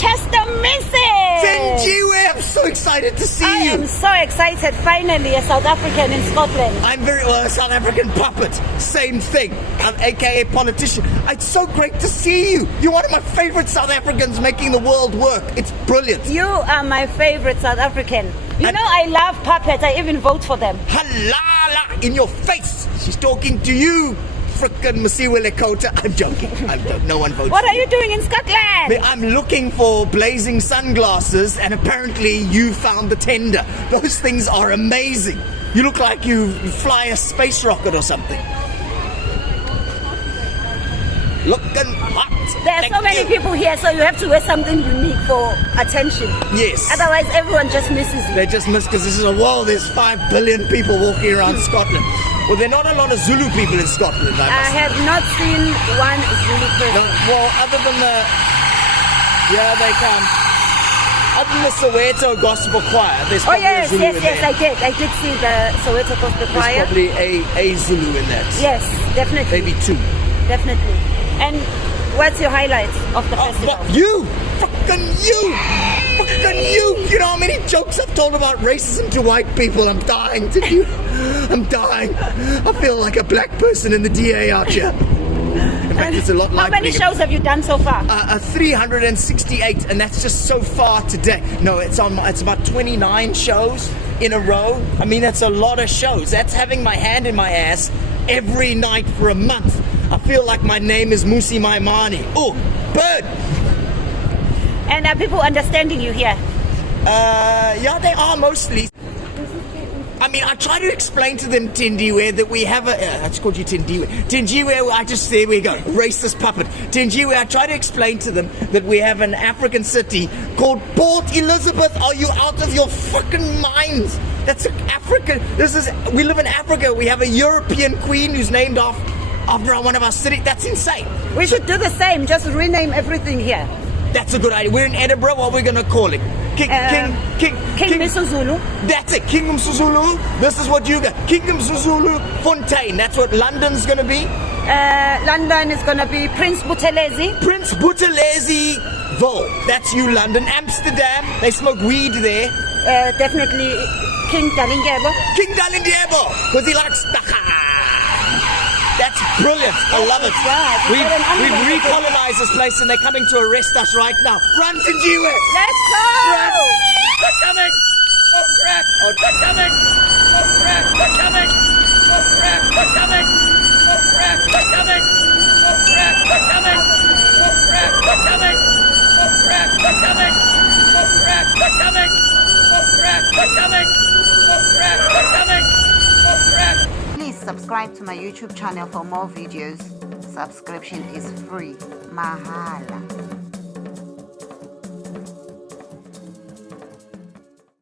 Manchester missing. Thenjiwe, I'm so excited to see I you. am so excited. Finally, a South African in Scotland. I'm very well, a South African puppet. Same thing. I'm aka politician. It's so great to see you. You're one of my favorite South Africans making the world work. It's brilliant. You are my favorite South African. You know I love puppets. I even vote for them. Halala in your face. She's talking to you. Frickin' Masiwe Lekota. I'm joking. No one votes. What are you doing in Scotland? I'm looking for blazing sunglasses, and apparently you found the tender. Those things are amazing. You look like you fly a space rocket or something. Looking hot. There are so many people here, so you have to wear something unique for attention. Yes. Otherwise, everyone just misses you. They just miss because this is a world. There's 5 billion people walking around Scotland. Well, there are not a lot of Zulu people in Scotland. I have not seen one Zulu person. No, well, other than the... Yeah, they come. Other than the Soweto Gospel Choir, there's probably a Zulu in there. I did see the Soweto Gospel Choir. There's probably a Zulu in that. Yes, definitely. Maybe 2. Definitely. And what's your highlight of the festival? But you! Fucking you! Fucking you! You know how many jokes I've told about racism to white people? I'm dying to you. I'm dying. I feel like a black person in the DA out here. In fact, it's a lot like... How many shows have you done so far? 368, and that's just so far today. No, it's about 29 shows in a row. I mean, that's a lot of shows. That's having my hand in my ass every night for a month. I feel like my name is Musi Maimani. Oh, bird! And are people understanding you here? Yeah, they are mostly. I mean, I try to explain to them, Thenjiwe, that we have a... I just called you Thenjiwe. Thenjiwe, there we go, racist puppet. Thenjiwe, I try to explain to them that we have an African city called Port Elizabeth. Are you out of your fucking minds? That's Africa. We live in Africa. We have a European queen who's named after one of our cities. That's insane. We should do the same, just rename everything here. That's a good idea. We're in Edinburgh. What are we going to call it? King Msuzulu. That's it. King Msuzulu. This is what you got. King Msuzulu Fontaine. That's what London's going to be. London is going to be Prince Buthelezi. Prince Buthelezi Vol. That's you, London. Amsterdam. They smoke weed there. Definitely King Dalingebo. King Dalingebo. Because he likes taka. That's brilliant. I love it. We've recolonized this place and they're coming to arrest us right now. Run, Thenjiwe! Let's go! Run! They're coming! Oh crap! Oh, they're coming! Oh crap! They're coming! Oh crap! They're coming! Oh crap! They're coming! Oh crap! They're coming! Oh crap! They're coming! Oh crap! They're coming! Oh crap! They're coming! Oh crap! They're coming! Oh crap! They're coming! Oh crap! Please subscribe to my YouTube channel for more videos. Subscription is free. Mahala.